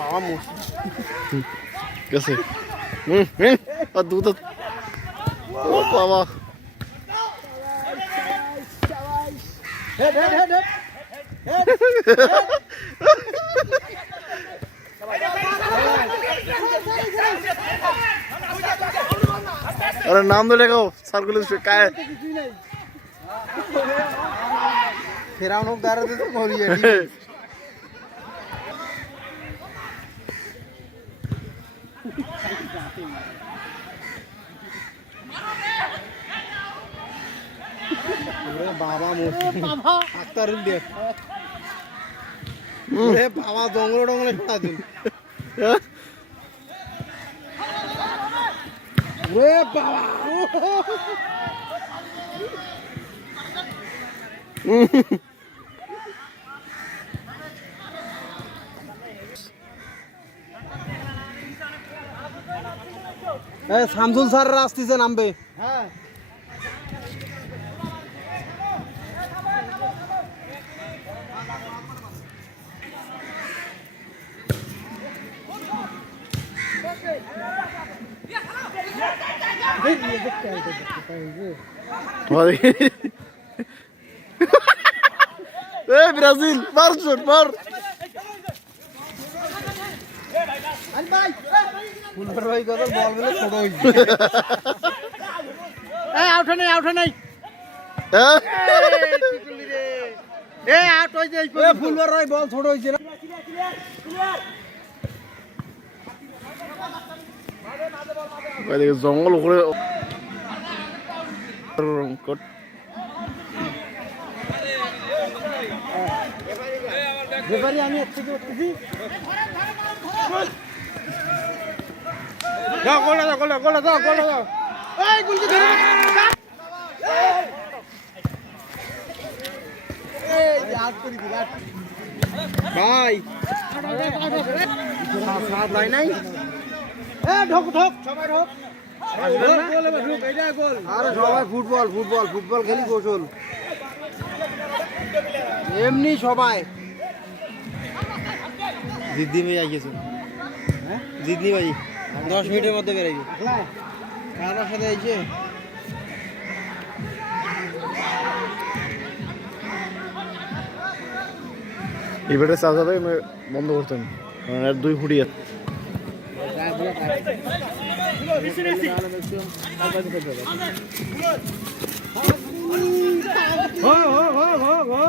বাবা গেছে আর দুধ ও বাবা अरे नाम तो लेगा सर्कुलर क्या है फिर हम लोग जा रहे थे तो बोलिए बाबा अख्तर देख बाबा डोंगरे डोंगरे खड़ा दिन रे बाबा শামসুল স্যার আসতেছে নামবে হ্যাঁ ब्राजील मार शॉट मार ফুলবার ভাই কত বল গুলো ছোট হইছে এই আউট নাই এই আউট হই যাই ফুলবার ভাই বল ছোট হইছে না ওইদিকে জঙ্গল উপরে ব্যাপারে আমি একটু করতেছি যাও গোলা দাও এই গুলকে ধরে এই আউট করে দিলা ভাই সাত লাই নাই এ ঢোক সবাই ঢোক আরে সবাই ফুটবল খেলি গোসল এমনি সবাই জিদ্দি ভাই আইছে হ্যাঁ জিদ্দি ভাই 10 মিনিটের মধ্যে বেরাইবে কার সাথে আইছে এবারে সাজাবে বন্ধ করতেন কারণ আর 2 ফুটি আছে हो